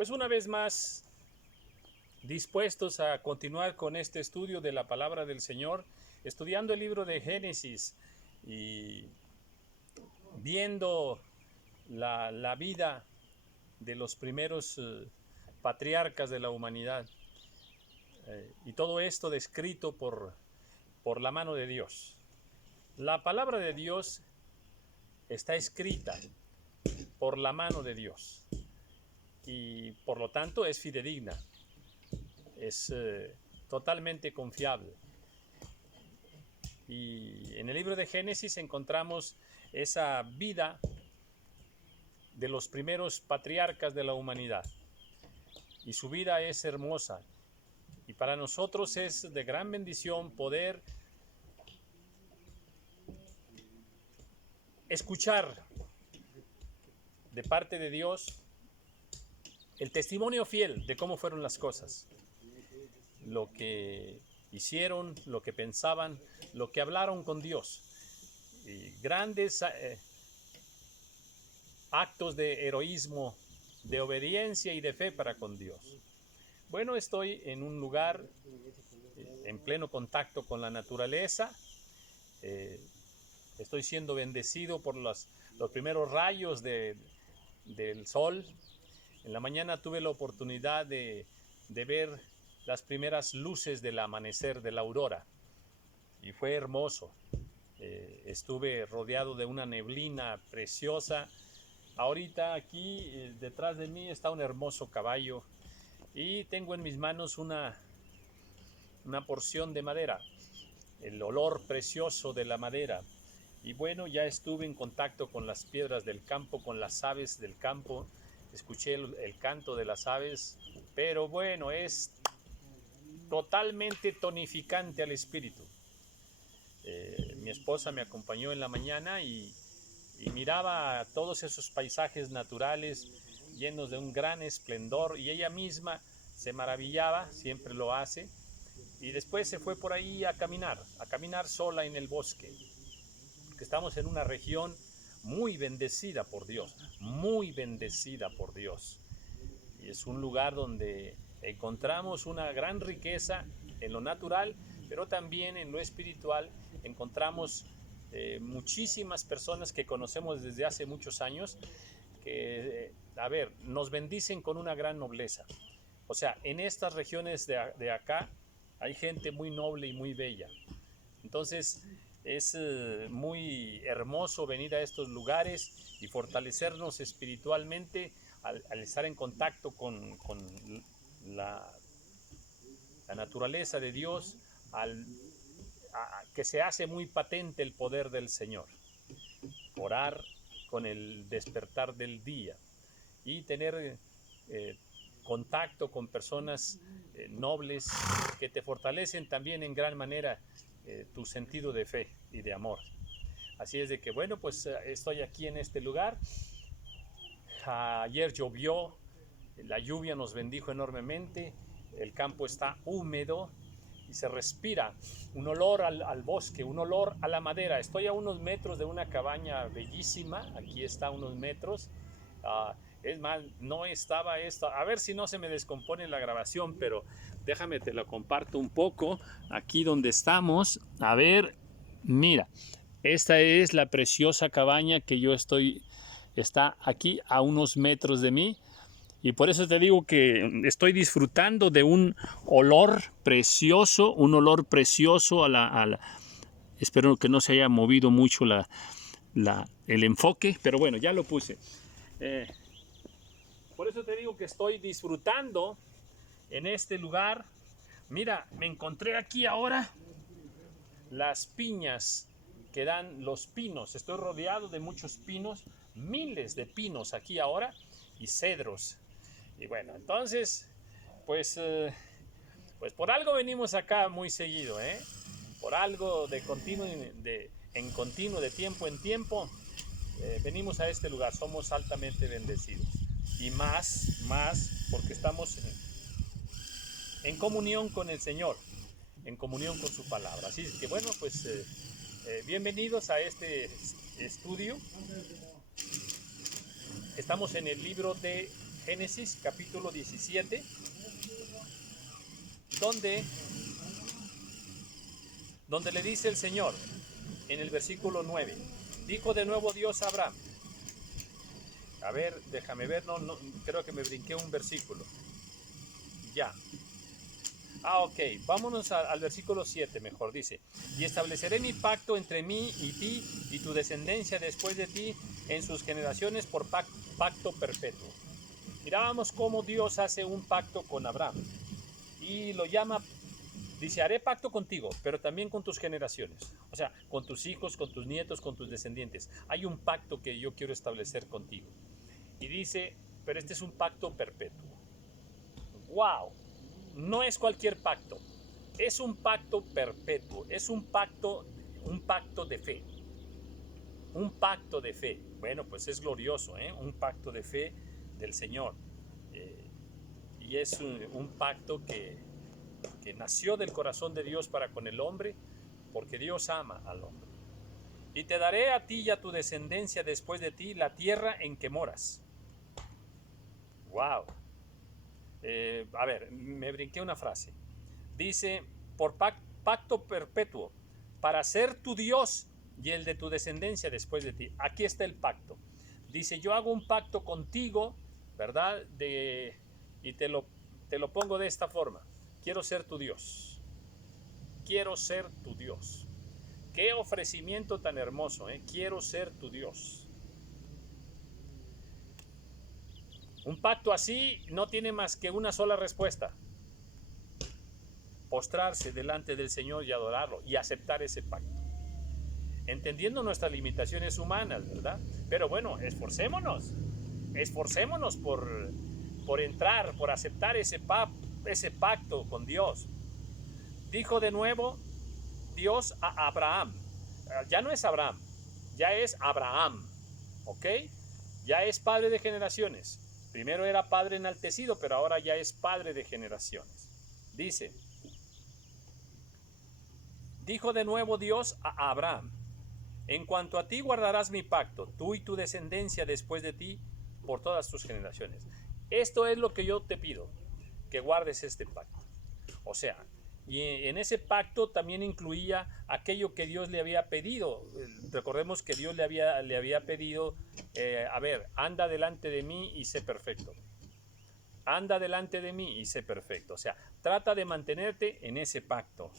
Pues una vez más, dispuestos a continuar con este estudio de la palabra del Señor, estudiando el libro de Génesis y viendo la vida de los primeros patriarcas de la humanidad. Y todo esto descrito por la mano de Dios. La palabra de Dios está escrita por la mano de Dios y por lo tanto es fidedigna, es totalmente confiable. Y en el libro de Génesis encontramos esa vida de los primeros patriarcas de la humanidad. Y su vida es hermosa. Y para nosotros es de gran bendición poder escuchar de parte de Dios el testimonio fiel de cómo fueron las cosas, lo que hicieron, lo que pensaban, lo que hablaron con Dios, y grandes actos de heroísmo, de obediencia y de fe para con Dios. Bueno, estoy en un lugar en pleno contacto con la naturaleza. Estoy siendo bendecido por los primeros rayos del sol. En la mañana tuve la oportunidad de ver las primeras luces del amanecer, de la aurora, y fue hermoso. Estuve rodeado de una neblina preciosa. Ahorita aquí detrás de mí está un hermoso caballo y tengo en mis manos una porción de madera, el olor precioso de la madera. Y bueno, ya estuve en contacto con las piedras del campo, con las aves del campo, escuché el canto de las aves, pero bueno, es totalmente tonificante al espíritu. Mi esposa me acompañó en la mañana y miraba todos esos paisajes naturales llenos de un gran esplendor, y ella misma se maravillaba, siempre lo hace, y después se fue por ahí a caminar sola en el bosque, porque estamos en una región muy bendecida por Dios, muy bendecida por Dios. Y es un lugar donde encontramos una gran riqueza en lo natural, pero también en lo espiritual. Encontramos muchísimas personas que conocemos desde hace muchos años que, nos bendicen con una gran nobleza. O sea, en estas regiones de acá hay gente muy noble y muy bella. Entonces, es muy hermoso venir a estos lugares y fortalecernos espiritualmente al estar en contacto con la naturaleza de Dios, que se hace muy patente el poder del Señor. Orar con el despertar del día y tener contacto con personas nobles que te fortalecen también en gran manera tu sentido de fe y de amor. Así es de que bueno, pues estoy aquí en este lugar. Ayer llovió, la lluvia nos bendijo enormemente, el campo está húmedo y se respira un olor al bosque, un olor a la madera. Estoy a unos metros de una cabaña bellísima, aquí está a unos metros. Es más, no estaba esto, a ver si no se me descompone la grabación, pero déjame te lo comparto un poco, aquí donde estamos. A ver, mira, esta es la preciosa cabaña que yo está aquí a unos metros de mí, y por eso te digo que estoy disfrutando de un olor precioso, espero que no se haya movido mucho el enfoque, pero bueno, ya lo puse. Por eso te digo que estoy disfrutando en este lugar. Mira, me encontré aquí ahora las piñas que dan los pinos. Estoy rodeado de muchos pinos, miles de pinos aquí ahora, y cedros. Y bueno, entonces, pues por algo venimos acá muy seguido, por algo en continuo, de tiempo en tiempo, venimos a este lugar. Somos altamente bendecidos. Y más porque estamos en comunión con el Señor, en comunión con su palabra. Así que bueno, pues bienvenidos a estudio. Estamos en el libro de Génesis capítulo 17, donde le dice el Señor en el versículo 9, dijo de nuevo Dios a Abraham. A ver, déjame ver, no, creo que me brinqué un versículo. Ya. Ok, vámonos al versículo 7 mejor, dice, y estableceré mi pacto entre mí y ti y tu descendencia después de ti en sus generaciones por pacto perpetuo. Mirábamos cómo Dios hace un pacto con Abraham y lo llama, dice, haré pacto contigo, pero también con tus generaciones, o sea, con tus hijos, con tus nietos, con tus descendientes. Hay un pacto que yo quiero establecer contigo. Y dice, pero este es un pacto perpetuo. ¡Wow! No es cualquier pacto, es un pacto perpetuo, es un pacto de fe. Un pacto de fe. Bueno, pues es glorioso, ¿eh? Un pacto de fe del Señor. Y es un pacto que nació del corazón de Dios para con el hombre, porque Dios ama al hombre. Y te daré a ti y a tu descendencia después de ti la tierra en que moras. ¡Wow! A ver, me brinqué una frase. Dice, por pacto perpetuo, para ser tu Dios y el de tu descendencia después de ti. Aquí está el pacto. Dice, yo hago un pacto contigo, ¿verdad? Y te lo pongo de esta forma. Quiero ser tu Dios. Quiero ser tu Dios. Qué ofrecimiento tan hermoso, ¿eh? Quiero ser tu Dios. Un pacto así no tiene más que una sola respuesta: postrarse delante del Señor y adorarlo y aceptar ese pacto, entendiendo nuestras limitaciones humanas, ¿verdad? Pero bueno, esforcémonos por entrar, por aceptar ese pacto con Dios. Dijo de nuevo Dios a Abraham. Ya no es Abraham, ya es Abraham, ¿ok? Ya es padre de generaciones. Primero era padre enaltecido, pero ahora ya es padre de generaciones. Dice, dijo de nuevo Dios a Abraham, en cuanto a ti guardarás mi pacto, tú y tu descendencia después de ti, por todas tus generaciones. Esto es lo que yo te pido, que guardes este pacto. O sea, y en ese pacto también incluía aquello que Dios le había pedido. Recordemos que Dios le había pedido, a ver, anda delante de mí y sé perfecto. Anda delante de mí y sé perfecto. O sea, trata de mantenerte en ese pacto,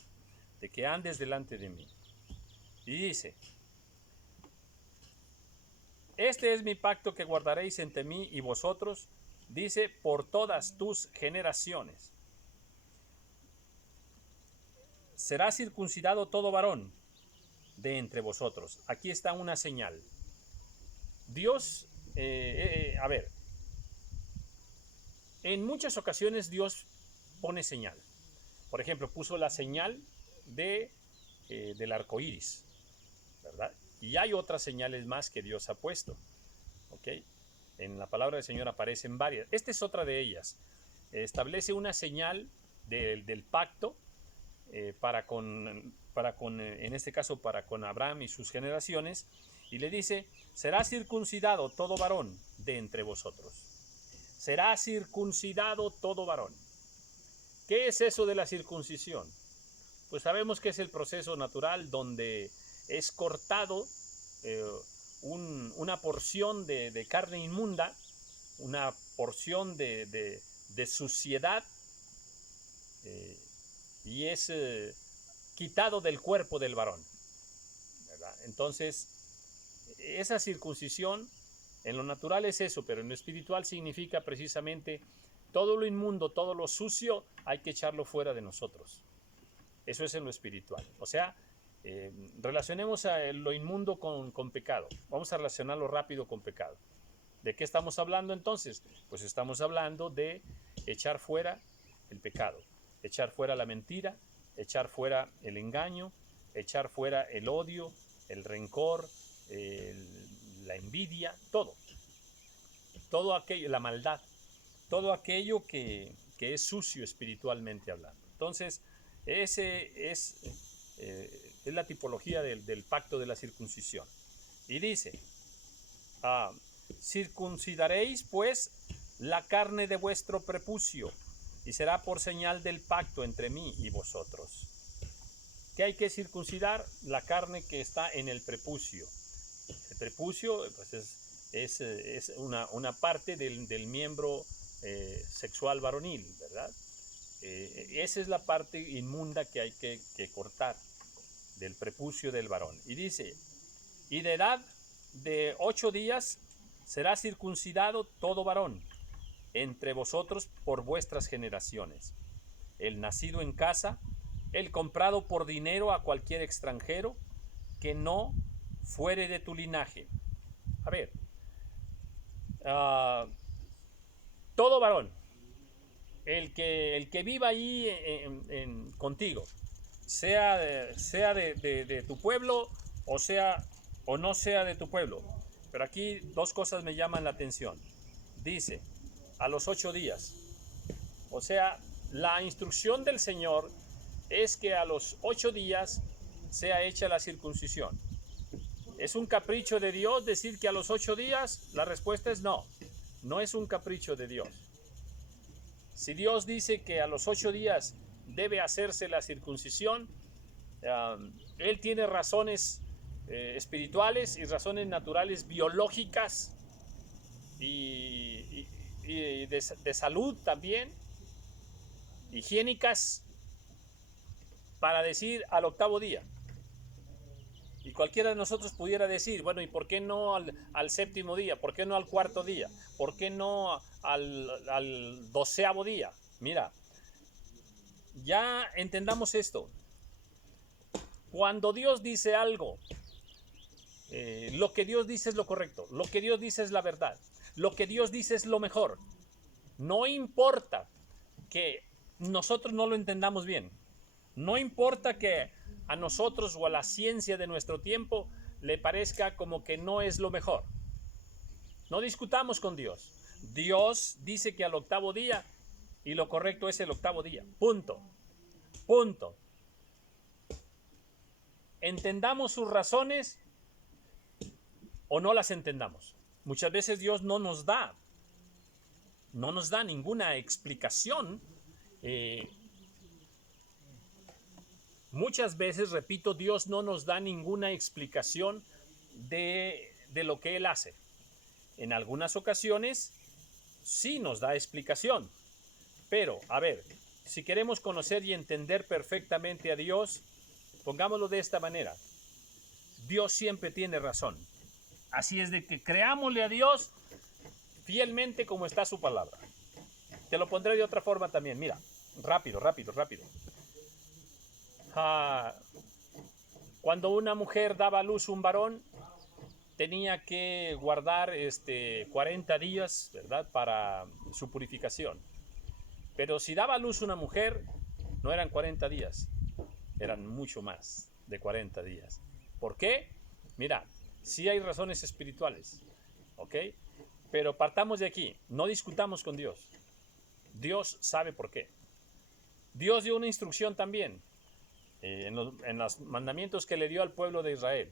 de que andes delante de mí. Y dice, este es mi pacto que guardaréis entre mí y vosotros, dice, por todas tus generaciones. Será circuncidado todo varón de entre vosotros. Aquí está una señal. Dios, a ver, en muchas ocasiones Dios pone señal. Por ejemplo, puso la señal del arco iris, ¿verdad? Y hay otras señales más que Dios ha puesto, ¿ok? En la palabra del Señor aparecen varias. Esta es otra de ellas. Establece una señal del pacto en este caso, para con Abraham y sus generaciones, y le dice, será circuncidado todo varón de entre vosotros. Será circuncidado todo varón. ¿Qué es eso de la circuncisión? Pues sabemos que es el proceso natural donde es cortado una porción de carne inmunda, una porción de suciedad, y es quitado del cuerpo del varón, ¿verdad? Entonces, esa circuncisión en lo natural es eso, pero en lo espiritual significa precisamente todo lo inmundo, todo lo sucio, hay que echarlo fuera de nosotros. Eso es en lo espiritual. O sea, relacionemos a lo inmundo con pecado. Vamos a relacionarlo rápido con pecado. ¿De qué estamos hablando entonces? Pues estamos hablando de echar fuera el pecado, echar fuera la mentira, echar fuera el engaño, echar fuera el odio, el rencor, la envidia, todo aquello, la maldad, todo aquello que es sucio espiritualmente hablando. Entonces, ese es la tipología del pacto de la circuncisión. Y dice, circuncidaréis pues la carne de vuestro prepucio, y será por señal del pacto entre mí y vosotros. ¿Qué hay que circuncidar? La carne que está en el prepucio. El prepucio pues es una parte del miembro sexual varonil, ¿verdad? Esa es la parte inmunda que hay que cortar del prepucio del varón. Y dice, y de edad de 8 días será circuncidado todo varón entre vosotros por vuestras generaciones. El nacido en casa, el comprado por dinero a cualquier extranjero que no fuere de tu linaje. A ver, todo varón, el que viva ahí contigo, sea de tu pueblo o no sea de tu pueblo. Pero aquí dos cosas me llaman la atención. Dice, a los 8 días. O sea, la instrucción del Señor es que a los 8 días sea hecha la circuncisión. ¿Es un capricho de Dios decir que a los 8 días? La respuesta es no. No es un capricho de Dios. Si Dios dice que a los 8 días debe hacerse la circuncisión, Él tiene razones espirituales y razones naturales biológicas y de salud también, higiénicas, para decir al 8º día. Y cualquiera de nosotros pudiera decir, bueno, ¿y por qué no al 7º día? ¿Por qué no al 4º día? ¿Por qué no al 12º día? Mira, ya entendamos esto. Cuando Dios dice algo, lo que Dios dice es lo correcto, lo que Dios dice es la verdad, lo que Dios dice es lo mejor. No importa que nosotros no lo entendamos bien, no importa que a nosotros o a la ciencia de nuestro tiempo le parezca como que no es lo mejor. No discutamos con Dios. Dios dice que al 8º día y lo correcto es el 8º día. Punto. Punto. Entendamos sus razones o no las entendamos. Muchas veces Dios no nos da ninguna explicación. Muchas veces, repito, Dios no nos da ninguna explicación de lo que Él hace. En algunas ocasiones sí nos da explicación. Pero, a ver, si queremos conocer y entender perfectamente a Dios, pongámoslo de esta manera. Dios siempre tiene razón. Así es de que creámosle a Dios fielmente como está su palabra. Te lo pondré de otra forma también. Mira, rápido. Cuando una mujer daba a luz un varón, tenía que guardar 40 días, ¿verdad?, para su purificación. Pero si daba a luz una mujer, no eran 40 días, eran mucho más de 40 días. ¿Por qué? Mira, sí hay razones espirituales, ¿ok? Pero partamos de aquí, no discutamos con Dios. Dios sabe por qué. Dios dio una instrucción también en los mandamientos que le dio al pueblo de Israel.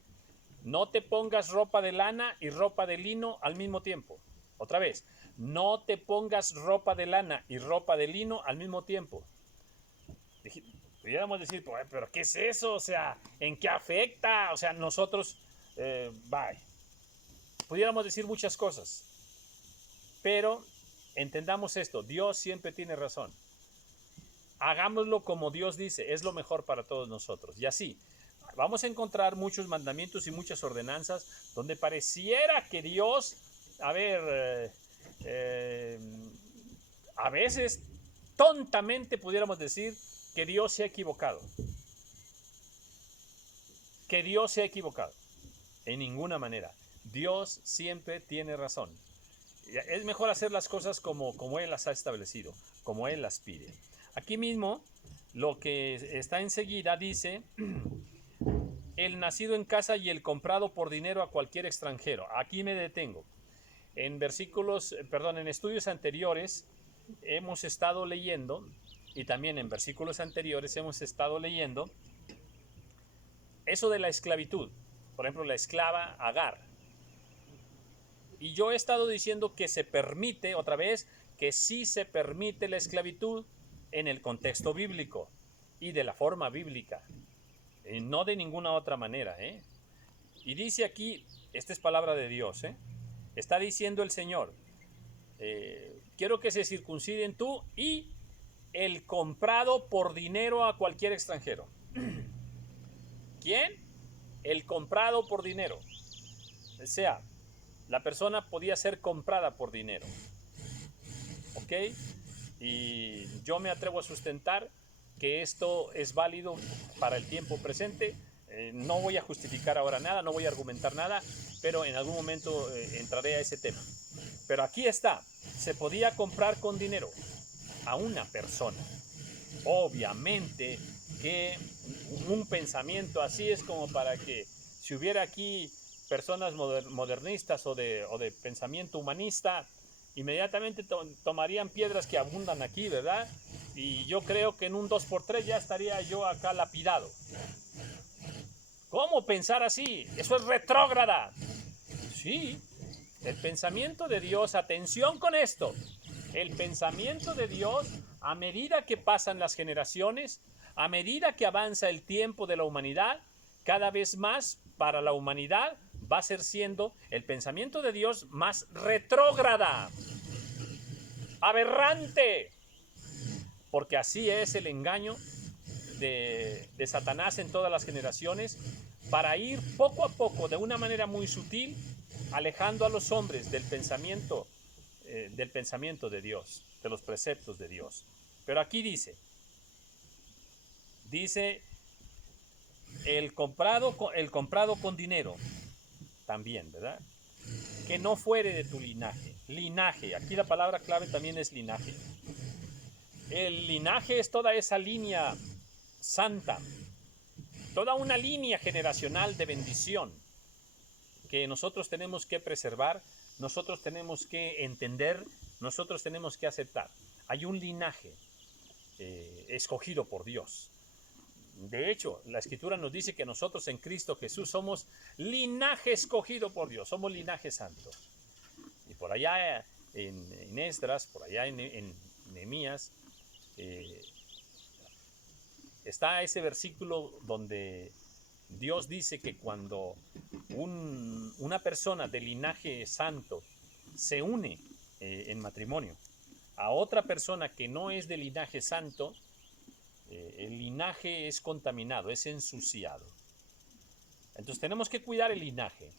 No te pongas ropa de lana y ropa de lino al mismo tiempo. Otra vez, no te pongas ropa de lana y ropa de lino al mismo tiempo. Pudiéramos decir, pero ¿qué es eso? O sea, ¿en qué afecta? O sea, nosotros, pudiéramos decir muchas cosas. Pero entendamos esto, Dios siempre tiene razón. Hagámoslo como Dios dice, es lo mejor para todos nosotros. Y así, vamos a encontrar muchos mandamientos y muchas ordenanzas donde pareciera que Dios, a veces tontamente pudiéramos decir que Dios se ha equivocado. Que Dios se ha equivocado. En ninguna manera. Dios siempre tiene razón. Es mejor hacer las cosas como Él las ha establecido, como Él las pide. Aquí mismo, lo que está enseguida dice, el nacido en casa y el comprado por dinero a cualquier extranjero. Aquí me detengo. En estudios anteriores hemos estado leyendo, y también en versículos anteriores hemos estado leyendo, eso de la esclavitud. Por ejemplo, la esclava Agar. Y yo he estado diciendo que se permite, otra vez, que sí se permite la esclavitud en el contexto bíblico y de la forma bíblica, no de ninguna otra manera. Y dice aquí, esta es palabra de Dios, está diciendo el Señor, quiero que se circunciden tú y el comprado por dinero a cualquier extranjero. ¿Quién? El comprado por dinero. O sea, la persona podía ser comprada por dinero. ¿Ok? Y yo me atrevo a sustentar que esto es válido para el tiempo presente. No voy a justificar ahora nada, no voy a argumentar nada, pero en algún momento entraré a ese tema. Pero aquí está, se podía comprar con dinero a una persona. Obviamente que un pensamiento así es como para que si hubiera aquí personas modernistas o de pensamiento humanista, inmediatamente tomarían piedras que abundan aquí, ¿verdad? Y yo creo que en un 2x3 ya estaría yo acá lapidado. ¿Cómo pensar así? Eso es retrógrada. Sí, el pensamiento de Dios, atención con esto, el pensamiento de Dios, a medida que pasan las generaciones, a medida que avanza el tiempo de la humanidad, cada vez más para la humanidad va a ser siendo el pensamiento de Dios más retrógrada, aberrante, porque así es el engaño de Satanás en todas las generaciones, para ir poco a poco, de una manera muy sutil, alejando a los hombres del pensamiento de Dios, de los preceptos de Dios. Pero aquí dice el comprado con dinero, también, ¿verdad? Que no fuere de tu linaje. Linaje, aquí la palabra clave también es linaje. El linaje es toda esa línea santa, toda una línea generacional de bendición que nosotros tenemos que preservar, nosotros tenemos que entender, nosotros tenemos que aceptar. Hay un linaje escogido por Dios. De hecho, la Escritura nos dice que nosotros en Cristo Jesús somos linaje escogido por Dios, somos linaje santo. Y por allá en Esdras, por allá en Nehemías, está ese versículo donde Dios dice que cuando una persona de linaje santo se une en matrimonio a otra persona que no es de linaje santo, el linaje es contaminado, es ensuciado. Entonces tenemos que cuidar el linaje.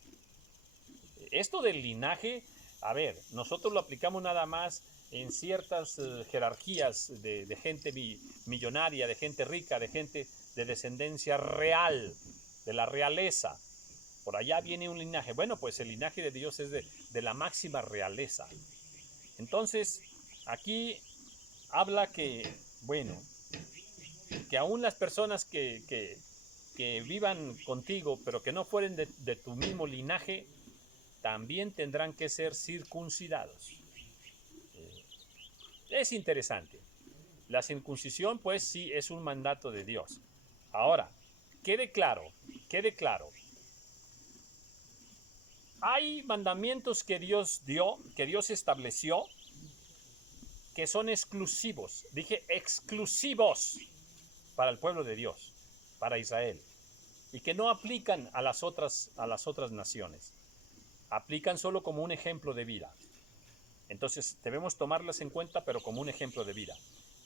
Esto del linaje, a ver, nosotros lo aplicamos nada más en ciertas jerarquías de gente millonaria, de gente rica, de gente de descendencia real, de la realeza. Por allá viene un linaje. Bueno, pues el linaje de Dios es de la máxima realeza. Entonces, aquí habla que, bueno, que aún las personas que vivan contigo, pero que no fueren de tu mismo linaje, también tendrán que ser circuncidados. Es interesante. La circuncisión, pues sí, es un mandato de Dios. Ahora, quede claro. Hay mandamientos que Dios dio, que Dios estableció, que son exclusivos. Dije exclusivos para el pueblo de Dios, para Israel, y que no aplican a las otras naciones. Aplican solo como un ejemplo de vida. Entonces debemos tomarlas en cuenta, pero como un ejemplo de vida.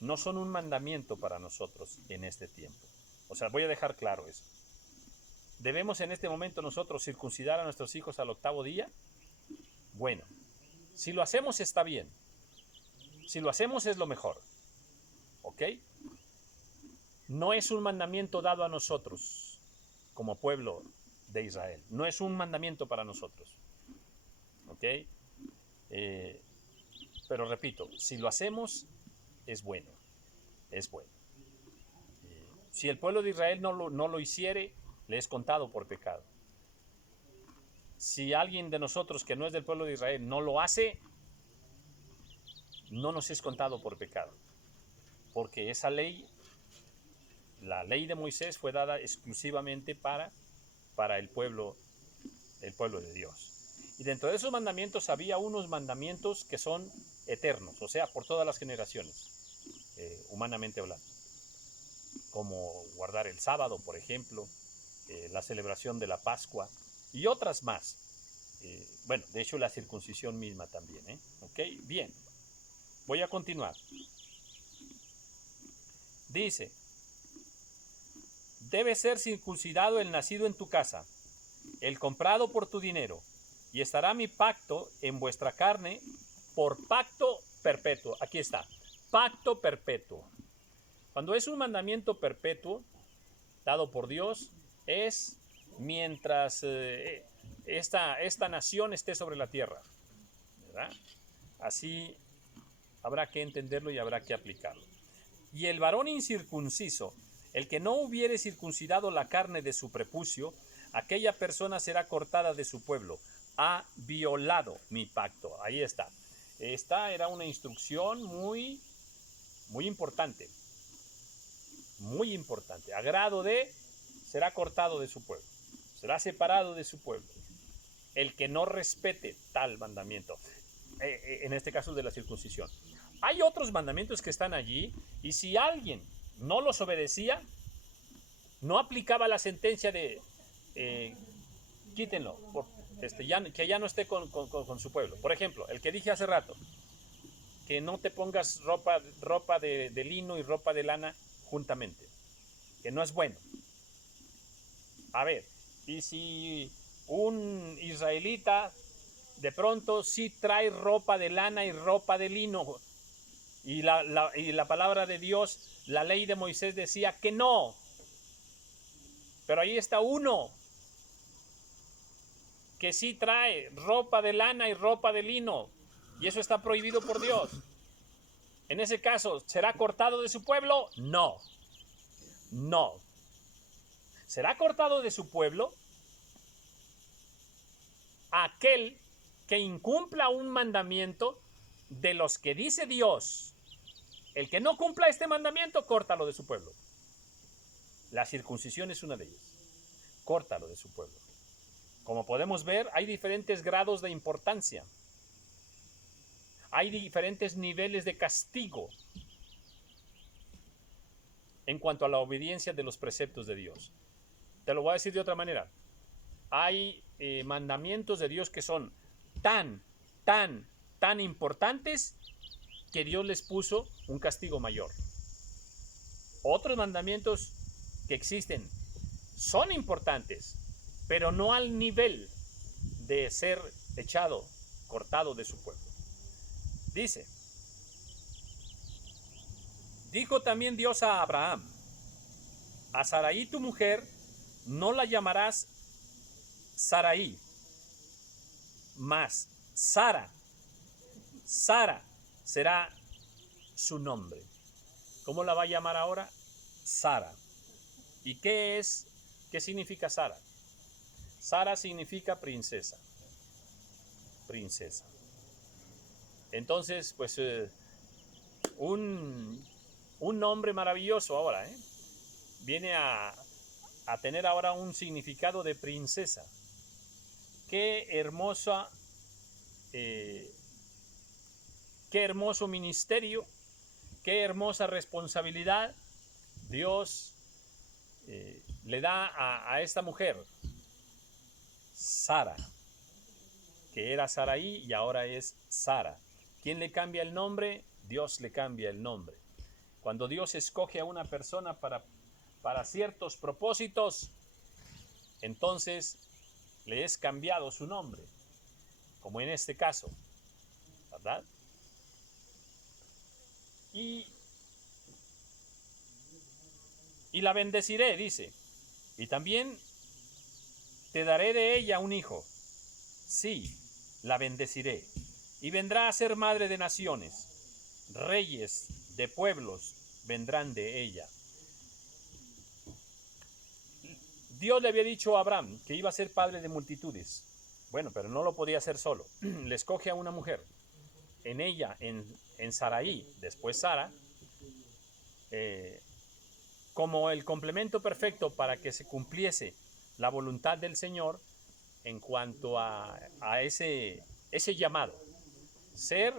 No son un mandamiento para nosotros en este tiempo. O sea, voy a dejar claro eso. ¿Debemos en este momento nosotros circuncidar a nuestros hijos al 8º día? Bueno, si lo hacemos está bien. Si lo hacemos es lo mejor. ¿Ok? No es un mandamiento dado a nosotros como pueblo de Israel. No es un mandamiento para nosotros. ¿Ok? Pero repito, si lo hacemos, es bueno. Es bueno. Si el pueblo de Israel no lo hiciere, le es contado por pecado. Si alguien de nosotros que no es del pueblo de Israel no lo hace, no nos es contado por pecado. Porque esa ley, la ley de Moisés, fue dada exclusivamente para el pueblo de Dios. Y dentro de esos mandamientos había unos mandamientos que son eternos, o sea, por todas las generaciones, humanamente hablando. Como guardar el sábado, por ejemplo, la celebración de la Pascua y otras más. Bueno, de hecho la circuncisión misma también. ¿Ok? Bien, voy a continuar. Dice, debe ser circuncidado el nacido en tu casa, el comprado por tu dinero, y estará mi pacto en vuestra carne por pacto perpetuo. Aquí está, pacto perpetuo. Cuando es un mandamiento perpetuo dado por Dios, es mientras esta nación esté sobre la tierra, ¿verdad? Así habrá que entenderlo y habrá que aplicarlo. Y el varón incircunciso, el que no hubiere circuncidado la carne de su prepucio, aquella persona será cortada de su pueblo. Ha violado mi pacto. Ahí está. Esta era una instrucción muy importante. Muy importante. A grado de, será cortado de su pueblo. Será separado de su pueblo. El que no respete tal mandamiento. En este caso de la circuncisión. Hay otros mandamientos que están allí, y si alguien no los obedecía, no aplicaba la sentencia de quítenlo, que ya no esté con su pueblo. Por ejemplo, el que dije hace rato, que no te pongas ropa de lino y ropa de lana juntamente, que no es bueno. A ver, y si un israelita de pronto sí trae ropa de lana y ropa de lino, y la palabra de Dios, la ley de Moisés decía que no, pero ahí está uno que sí trae ropa de lana y ropa de lino, y eso está prohibido por Dios. En ese caso, ¿será cortado de su pueblo? No. No. ¿Será cortado de su pueblo aquel que incumpla un mandamiento de los que dice Dios? El que no cumpla este mandamiento, córtalo de su pueblo. La circuncisión es una de ellas. Córtalo de su pueblo. Como podemos ver, hay diferentes grados de importancia. Hay diferentes niveles de castigo en cuanto a la obediencia de los preceptos de Dios. Te lo voy a decir de otra manera. Hay mandamientos de Dios que son tan importantes que Dios les puso un castigo mayor. Otros mandamientos que existen son importantes, pero no al nivel de ser echado, cortado de su pueblo. Dice, dijo también Dios a Abraham, a Sarai tu mujer no la llamarás Sarai, mas Sara será su nombre. ¿Cómo la va a llamar ahora? Sara. ¿Y qué significa Sara? Sara significa princesa. Princesa. Entonces, pues, un nombre maravilloso ahora, viene a tener ahora un significado de princesa. Qué hermosa, qué hermoso ministerio, qué hermosa responsabilidad Dios le da a esta mujer, Sara, que era Sarai y ahora es Sara. ¿Quién le cambia el nombre? Dios le cambia el nombre. Cuando Dios escoge a una persona para ciertos propósitos, entonces le es cambiado su nombre, como en este caso, ¿verdad? Y la bendeciré, dice, y también te daré de ella un hijo. Sí, la bendeciré, y vendrá a ser madre de naciones, reyes de pueblos vendrán de ella. Dios le había dicho a Abraham que iba a ser padre de multitudes. Bueno, pero no lo podía hacer solo. Le escoge a una mujer. En ella, en Sarai, después Sara, como el complemento perfecto para que se cumpliese la voluntad del Señor, en cuanto a ese llamado. Ser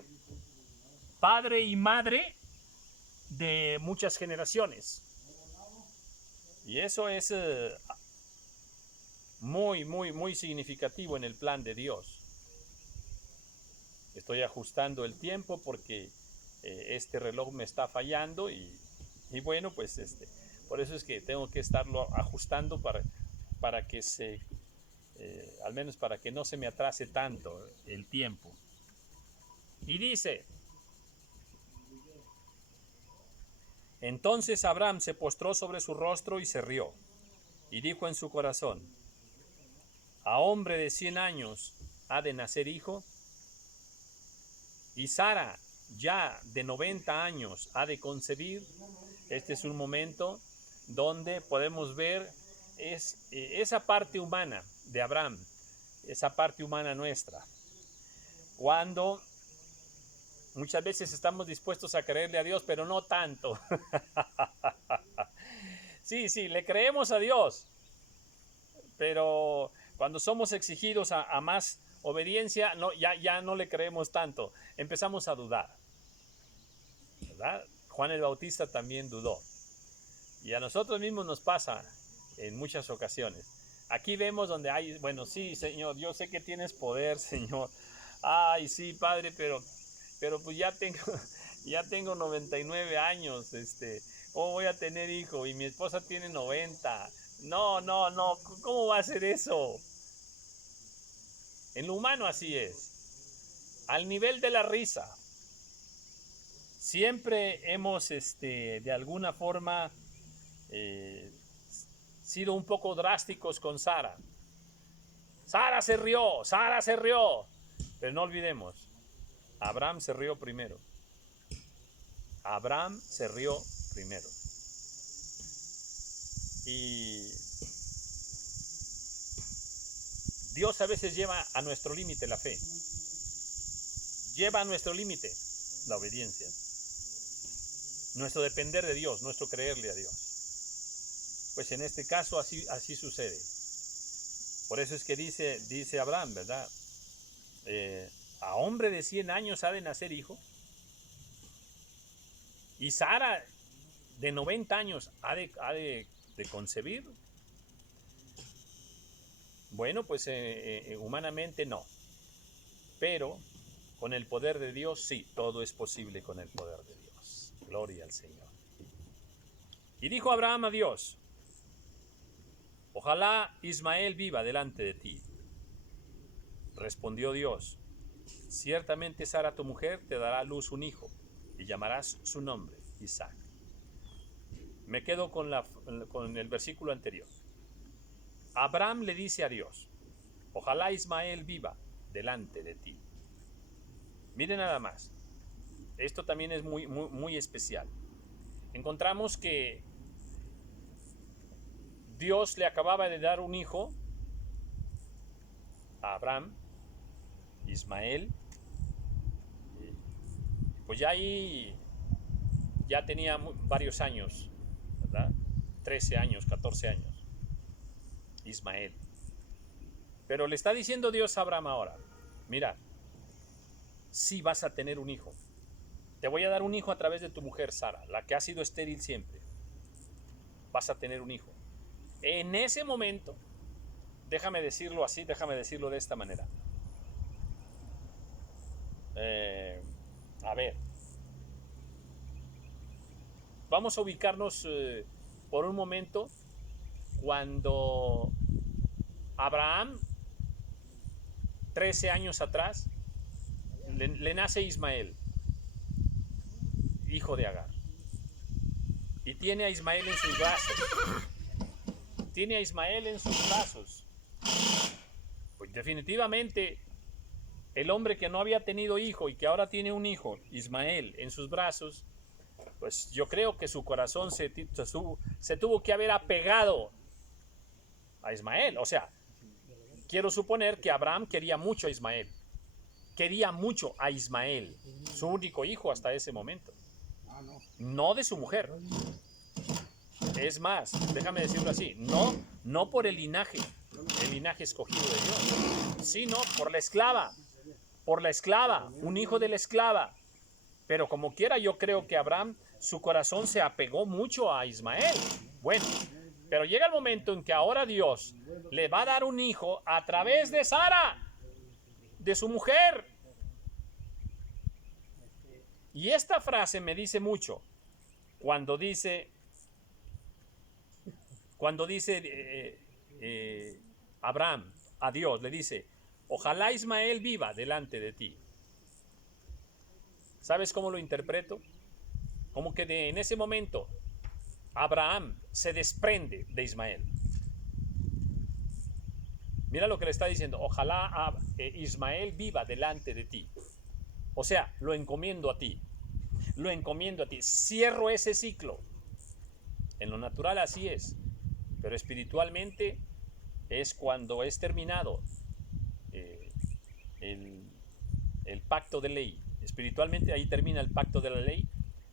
padre y madre de muchas generaciones. Y eso es muy significativo en el plan de Dios. Estoy ajustando el tiempo porque este reloj me está fallando y bueno, pues por eso es que tengo que estarlo ajustando para que al menos para que no se me atrase tanto el tiempo. Y dice: entonces Abraham se postró sobre su rostro y se rió, y dijo en su corazón: ¿a hombre de 100 años ha de nacer hijo? Y Sara, ya de 90 años, ha de concebir. Este es un momento donde podemos ver esa parte humana de Abraham, esa parte humana nuestra. Cuando muchas veces estamos dispuestos a creerle a Dios, pero no tanto. Sí, le creemos a Dios, pero cuando somos exigidos a más obediencia, no, ya no le creemos tanto. Empezamos a dudar, ¿verdad? Juan el Bautista también dudó. Y a nosotros mismos nos pasa en muchas ocasiones. Aquí vemos donde hay, bueno, sí, Señor, yo sé que tienes poder, Señor. Ay, sí, Padre, pero pues ya tengo 99 años, ¿cómo voy a tener hijo? Y mi esposa tiene 90. No, ¿cómo va a ser eso? En lo humano así es. Al nivel de la risa. Siempre hemos, de alguna forma, sido un poco drásticos con Sara. Sara se rió. Pero no olvidemos, Abraham se rió primero. Y Dios a veces lleva a nuestro límite la fe. Lleva a nuestro límite la obediencia. Nuestro depender de Dios, nuestro creerle a Dios. Pues en este caso así sucede. Por eso es que dice Abraham, ¿verdad? A hombre de 100 años ha de nacer hijo. Y Sara de 90 años ha de concebir. Bueno, pues humanamente no. Pero con el poder de Dios, sí, todo es posible con el poder de Dios. Gloria al Señor. Y dijo Abraham a Dios: ojalá Ismael viva delante de ti. Respondió Dios: ciertamente Sara tu mujer te dará a luz un hijo, y llamarás su nombre Isaac. Me quedo con el versículo anterior. Abraham le dice a Dios: ojalá Ismael viva delante de ti. Miren nada más. Esto también es muy especial. Encontramos que Dios le acababa de dar un hijo a Abraham, Ismael. Pues ya ahí ya tenía varios años, ¿verdad? 13 años, 14 años. Ismael. Pero le está diciendo Dios a Abraham ahora: mira, sí vas a tener un hijo. Te voy a dar un hijo a través de tu mujer Sara, la que ha sido estéril siempre. Vas a tener un hijo. En ese momento, déjame decirlo así, déjame decirlo de esta manera. A ver. Vamos a ubicarnos por un momento cuando Abraham, 13 años atrás, le nace Ismael, hijo de Agar. Y tiene a Ismael en sus brazos. Pues definitivamente, el hombre que no había tenido hijo y que ahora tiene un hijo, Ismael, en sus brazos, pues yo creo que su corazón se tuvo que haber apegado a Ismael. O sea, quiero suponer que Abraham quería mucho a Ismael. Su único hijo hasta ese momento. No de su mujer. Es más, déjame decirlo así, no por el linaje, el linaje escogido de Dios, sino por la esclava, un hijo de la esclava. Pero como quiera, yo creo que Abraham, su corazón se apegó mucho a Ismael. Bueno, pero llega el momento en que ahora Dios le va a dar un hijo a través de Sara, de su mujer. Y esta frase me dice mucho cuando dice Abraham a Dios, le dice, ojalá Ismael viva delante de ti. ¿Sabes cómo lo interpreto? Como que en ese momento Abraham se desprende de Ismael. Mira lo que le está diciendo, ojalá Ismael viva delante de ti. O sea, lo encomiendo a ti. Lo encomiendo a ti. Cierro ese ciclo. En lo natural así es. Pero espiritualmente es cuando es terminado el pacto de ley. Espiritualmente ahí termina el pacto de la ley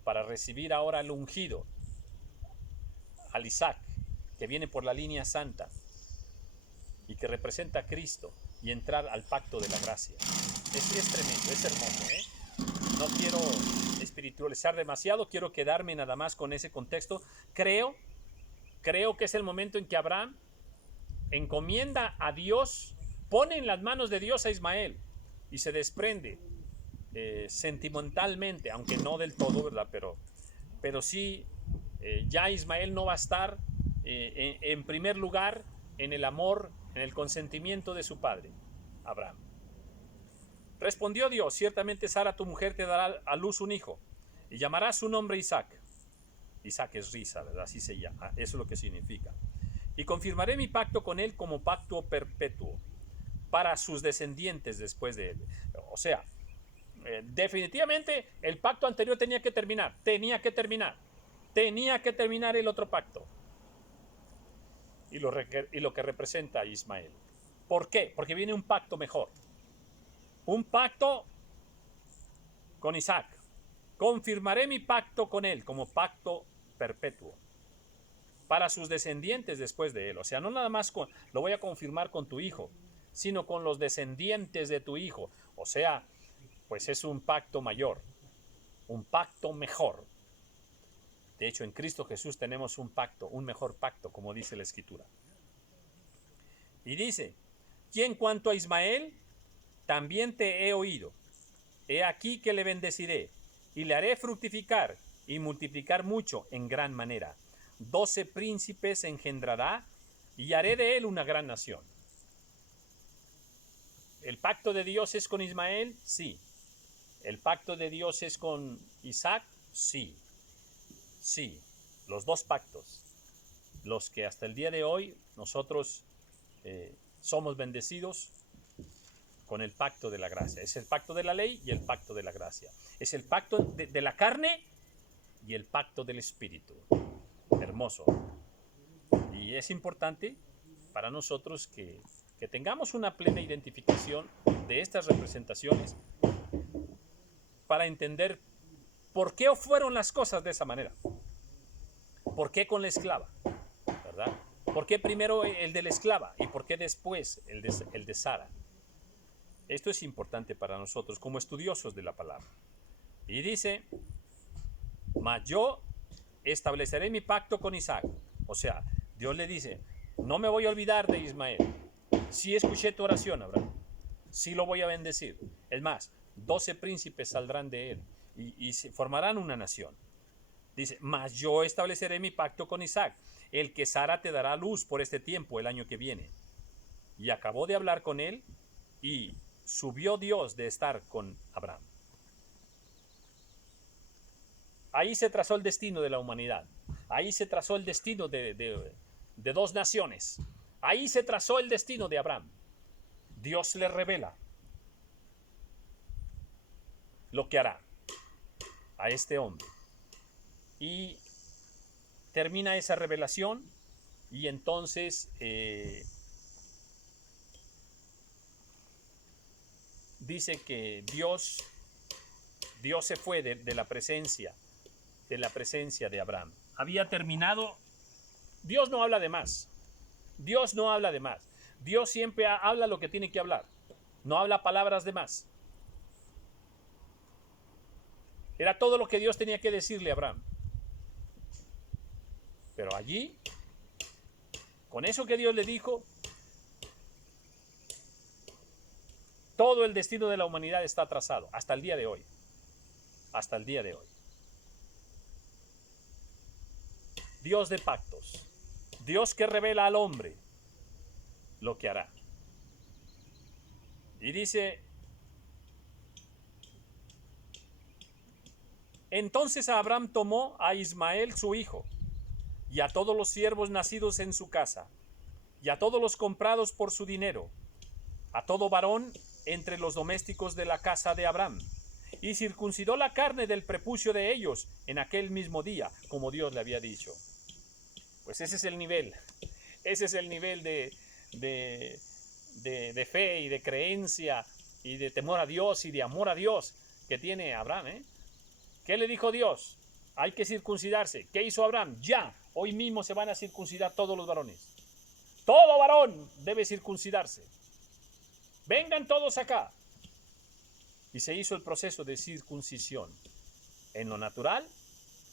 para recibir ahora al ungido, al Isaac, que viene por la línea santa y que representa a Cristo, y entrar al pacto de la gracia. Es tremendo, es hermoso, ¿eh? No quiero espiritualizar demasiado, quiero quedarme nada más con ese contexto. Creo que es el momento en que Abraham encomienda a Dios, pone en las manos de Dios a Ismael y se desprende sentimentalmente, aunque no del todo, ¿verdad? Pero sí, ya Ismael no va a estar en primer lugar en el amor, en el consentimiento de su padre, Abraham. Respondió Dios, ciertamente Sara tu mujer te dará a luz un hijo y llamará su nombre Isaac. Isaac es risa, ¿verdad? Así se llama, eso es lo que significa. Y confirmaré mi pacto con él como pacto perpetuo para sus descendientes después de él. O sea, definitivamente el pacto anterior tenía que terminar el otro pacto. Y lo que representa a Ismael. ¿Por qué? Porque viene un pacto mejor. Un pacto con Isaac. Confirmaré mi pacto con él como pacto perpetuo para sus descendientes después de él. O sea, no nada más lo voy a confirmar con tu hijo, sino con los descendientes de tu hijo. O sea, pues es un pacto mayor, un pacto mejor. De hecho, en Cristo Jesús tenemos un pacto, un mejor pacto, como dice la Escritura. Y dice, y en cuanto a Ismael, también te he oído. He aquí que le bendeciré, y le haré fructificar y multiplicar mucho en gran manera. 12 príncipes engendrará, y haré de él una gran nación. ¿El pacto de Dios es con Ismael? Sí. ¿El pacto de Dios es con Isaac? Sí. Sí, los dos pactos, los que hasta el día de hoy nosotros somos bendecidos con el pacto de la gracia. Es el pacto de la ley y el pacto de la gracia. Es el pacto de la carne y el pacto del espíritu. Hermoso. Y es importante para nosotros que tengamos una plena identificación de estas representaciones para entender por qué fueron las cosas de esa manera. ¿Por qué con la esclava? ¿Verdad? ¿Por qué primero el de la esclava y por qué después el de Sara? Esto es importante para nosotros como estudiosos de la palabra. Y dice, mas yo estableceré mi pacto con Isaac. O sea, Dios le dice, no me voy a olvidar de Ismael. Sí escuché tu oración, Abraham. Sí lo voy a bendecir. Es más, 12 príncipes saldrán de él y se formarán una nación. Dice, mas yo estableceré mi pacto con Isaac, el que Sara te dará luz por este tiempo, el año que viene. Y acabó de hablar con él y subió Dios de estar con Abraham. Ahí se trazó el destino de la humanidad. Ahí se trazó el destino de dos naciones. Ahí se trazó el destino de Abraham. Dios le revela lo que hará a este hombre. Y termina esa revelación y entonces dice que Dios se fue de la presencia de Abraham. Había terminado. Dios no habla de más. Dios no habla de más. Dios siempre habla lo que tiene que hablar. No habla palabras de más. Era todo lo que Dios tenía que decirle a Abraham. Pero allí, con eso que Dios le dijo, todo el destino de la humanidad está trazado, hasta el día de hoy. Hasta el día de hoy. Dios de pactos. Dios que revela al hombre lo que hará. Y dice: entonces Abraham tomó a Ismael su hijo, y a todos los siervos nacidos en su casa, y a todos los comprados por su dinero, a todo varón entre los domésticos de la casa de Abraham, y circuncidó la carne del prepucio de ellos en aquel mismo día, como Dios le había dicho. Pues ese es el nivel de fe y de creencia y de temor a Dios y de amor a Dios que tiene Abraham. ¿Qué le dijo Dios? Hay que circuncidarse. ¿Qué hizo Abraham? Ya, hoy mismo se van a circuncidar todos los varones. Todo varón debe circuncidarse. Vengan todos acá. Y se hizo el proceso de circuncisión en lo natural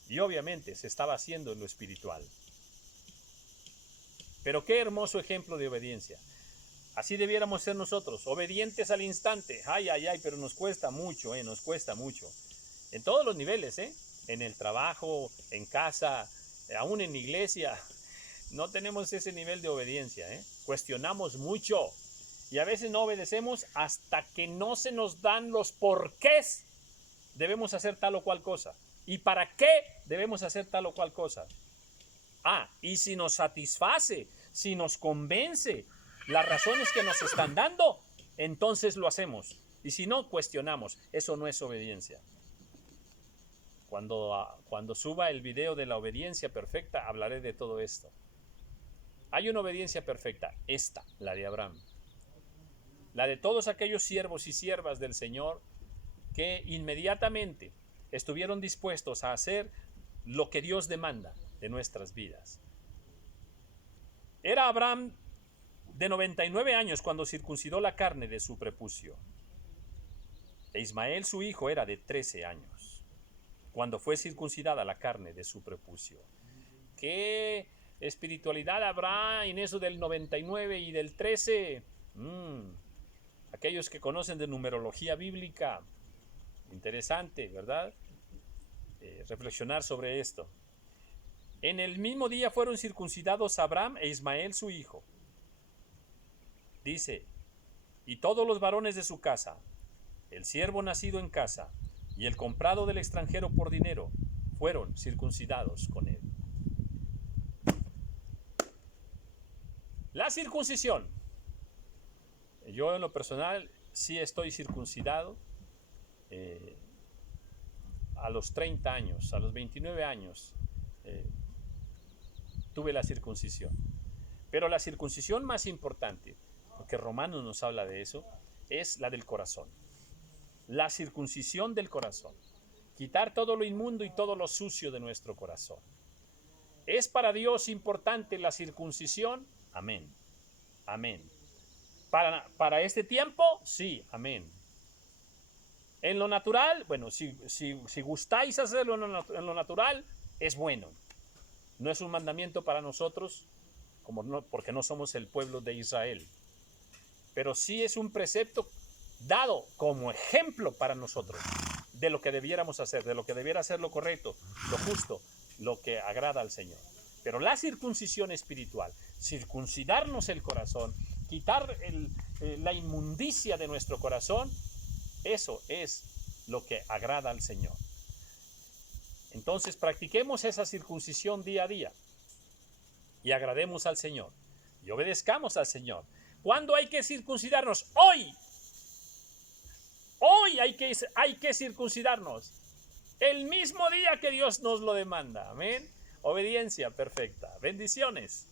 y obviamente se estaba haciendo en lo espiritual. Pero qué hermoso ejemplo de obediencia. Así debiéramos ser nosotros, obedientes al instante. Ay, ay, ay, pero nos cuesta mucho, nos cuesta mucho. En todos los niveles, en el trabajo, en casa, aún en la iglesia, no tenemos ese nivel de obediencia, Cuestionamos mucho y a veces no obedecemos hasta que no se nos dan los porqués debemos hacer tal o cual cosa. ¿Y para qué debemos hacer tal o cual cosa? Y si nos satisface, si nos convence las razones que nos están dando, entonces lo hacemos. Y si no, cuestionamos. Eso no es obediencia. Cuando suba el video de la obediencia perfecta, hablaré de todo esto. Hay una obediencia perfecta, esta, la de Abraham. La de todos aquellos siervos y siervas del Señor que inmediatamente estuvieron dispuestos a hacer lo que Dios demanda de nuestras vidas. Era Abraham de 99 años cuando circuncidó la carne de su prepucio. E Ismael, su hijo, era de 13 años cuando fue circuncidada la carne de su prepucio. ¿Qué espiritualidad habrá en eso del 99 y del 13? Aquellos que conocen de numerología bíblica, interesante, ¿verdad? Reflexionar sobre esto. En el mismo día fueron circuncidados Abraham e Ismael su hijo. Dice: y todos los varones de su casa, el siervo nacido en casa y el comprado del extranjero por dinero, fueron circuncidados con él. La circuncisión. Yo en lo personal sí estoy circuncidado. A los 30 años, a los 29 años, tuve la circuncisión. Pero la circuncisión más importante, porque Romanos nos habla de eso, es la del corazón. La circuncisión del corazón. Quitar todo lo inmundo y todo lo sucio de nuestro corazón. ¿Es para Dios importante la circuncisión? Amén. Amén. ¿Para este tiempo? Sí, amén. En lo natural, bueno, si gustáis hacerlo en lo natural, es bueno. No es un mandamiento para nosotros, porque no somos el pueblo de Israel. Pero sí es un precepto dado como ejemplo para nosotros de lo que debiéramos hacer, de lo que debiera ser lo correcto, lo justo, lo que agrada al Señor. Pero la circuncisión espiritual, circuncidarnos el corazón, quitar la inmundicia de nuestro corazón, eso es lo que agrada al Señor. Entonces practiquemos esa circuncisión día a día y agrademos al Señor y obedezcamos al Señor. ¿Cuándo hay que circuncidarnos? Hoy. Hoy hay que circuncidarnos. El mismo día que Dios nos lo demanda. Amén. Obediencia perfecta. Bendiciones.